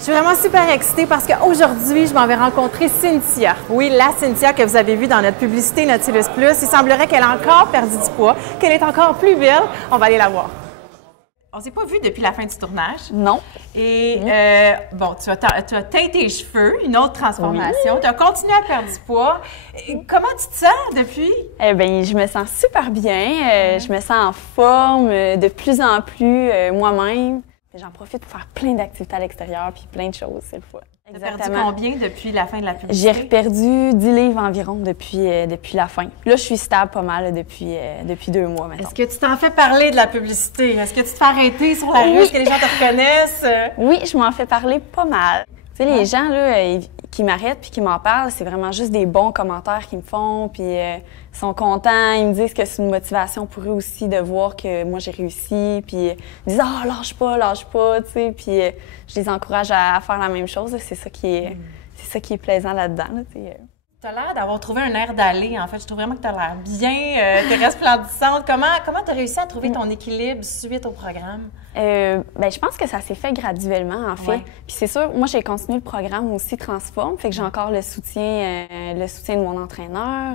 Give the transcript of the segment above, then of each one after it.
Je suis vraiment super excitée parce qu'aujourd'hui, je m'en vais rencontrer Cynthia. Oui, la Cynthia que vous avez vue dans notre publicité Nautilus Plus. Il semblerait qu'elle a encore perdu du poids, qu'elle est encore plus belle. On va aller la voir. On ne s'est pas vu depuis la fin du tournage. Non. Et bon, tu as teint tes cheveux, une autre transformation. Oui. Tu as continué à perdre du poids. Comment tu te sens depuis? Eh bien, je me sens super bien. Je me sens en forme, de plus en plus moi-même. J'en profite pour faire plein d'activités à l'extérieur puis plein de choses, c'est le fun. Tu as perdu combien depuis la fin de la publicité? J'ai perdu 10 livres environ depuis la fin. Là, je suis stable pas mal depuis 2 mois maintenant. Est-ce que tu t'en fais parler de la publicité? Est-ce que tu te fais arrêter sur la rue? Est-ce que les gens te reconnaissent? Oui, je m'en fais parler pas mal. Tu sais, les gens là, qui m'arrêtent puis qui m'en parlent, c'est vraiment juste des bons commentaires qu'ils me font, puis ils sont contents, ils me disent que c'est une motivation pour eux aussi de voir que moi j'ai réussi, puis ils disent « Ah, lâche pas », tu sais, puis je les encourage à faire la même chose, c'est ça qui est plaisant là-dedans, là, tu sais. Tu as l'air d'avoir trouvé un air d'aller, en fait. Je trouve vraiment que tu as l'air bien, tu es resplendissante. Comment tu as réussi à trouver ton équilibre suite au programme? Bien, je pense que ça s'est fait graduellement, en fait. Ouais. Puis c'est sûr, moi, j'ai continué le programme aussi Transforme, fait que j'ai encore le soutien de mon entraîneur.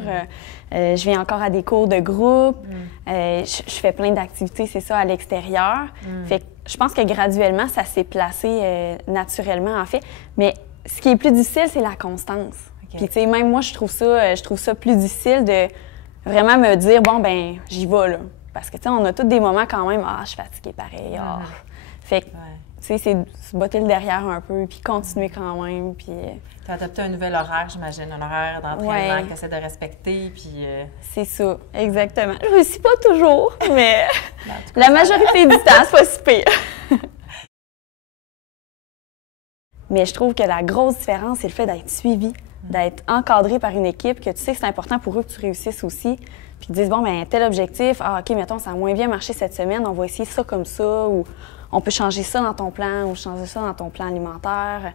Je viens encore à des cours de groupe. Je fais plein d'activités, c'est ça, à l'extérieur. Fait que je pense que graduellement, ça s'est placé naturellement, en fait. Mais ce qui est plus difficile, c'est la constance. Puis, tu sais, même moi, je trouve ça plus difficile de vraiment me dire, bon, ben j'y vais, là. Parce que, tu sais, on a tous des moments quand même, je suis fatiguée pareil. Fait que, tu sais, c'est se botter le derrière un peu, puis continuer quand même, puis... Tu as adopté un nouvel horaire, j'imagine, un horaire d'entraînement que tu essaies de respecter, puis... C'est ça, exactement. Je réussis pas toujours, mais la majorité du temps, c'est pas si pire. Mais je trouve que la grosse différence, c'est le fait d'être suivi, d'être encadré par une équipe, que tu sais que c'est important pour eux que tu réussisses aussi. Puis qu'ils disent, bon, bien, tel objectif, OK, mettons, ça a moins bien marché cette semaine, on va essayer ça comme ça, ou on peut changer ça dans ton plan, ou changer ça dans ton plan alimentaire.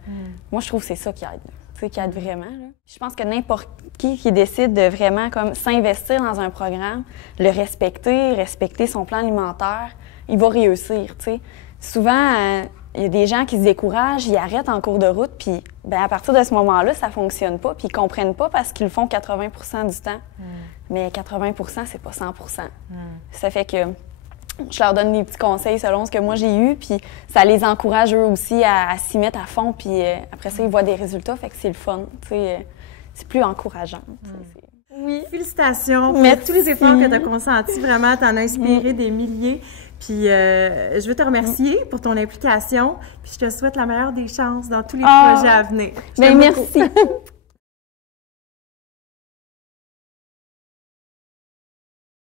Moi, je trouve que c'est ça qui aide, tu sais, qui aide vraiment, là. Je pense que n'importe qui décide de vraiment comme s'investir dans un programme, le respecter son plan alimentaire, il va réussir, tu sais. Souvent, il y a des gens qui se découragent, ils arrêtent en cours de route, puis bien, à partir de ce moment-là, ça fonctionne pas, puis ils comprennent pas parce qu'ils le font 80 du temps. Mais 80 c'est pas 100 Ça fait que je leur donne des petits conseils selon ce que moi j'ai eu, puis ça les encourage eux aussi à s'y mettre à fond, puis après ça, ils voient des résultats, fait que c'est le fun, tu sais, c'est plus encourageant. Oui. Félicitations pour Merci. tous les efforts que tu as consentis. Vraiment, tu en as inspiré des milliers. Puis, je veux te remercier pour ton implication. Puis, je te souhaite la meilleure des chances dans tous les projets à venir. Bien, merci.